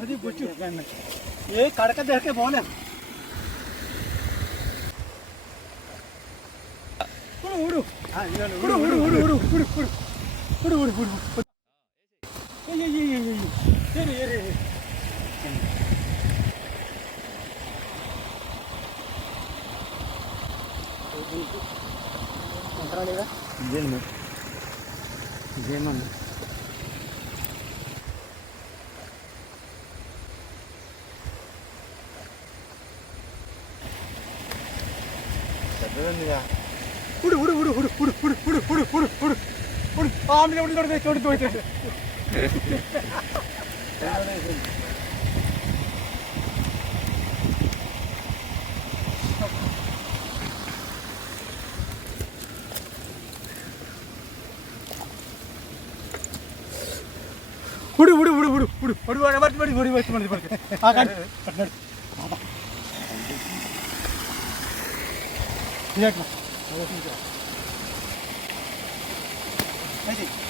అది బొచ్చు ఏ కడక దొరికే పోలే ఉడు ఉడు ఉడు ఉడు ఉడు ఉడు ఉడు ఉడు ఉడు లేదా ఇదేమన్నా ఉడు ఉడు ఉడు ఉడు ఉడు ఉడు ఉడు ఉడు ఉడు ఉడు ఉడు ఆమె ఉడి కొడితే చోటు పోయితే ఉడు ఉడు ఉడు ఉడు ఉడు ఉడు బట్టి బట్టి బడి బట్టి బడి బడి పట్టినాడు ఇదట్లా అయితే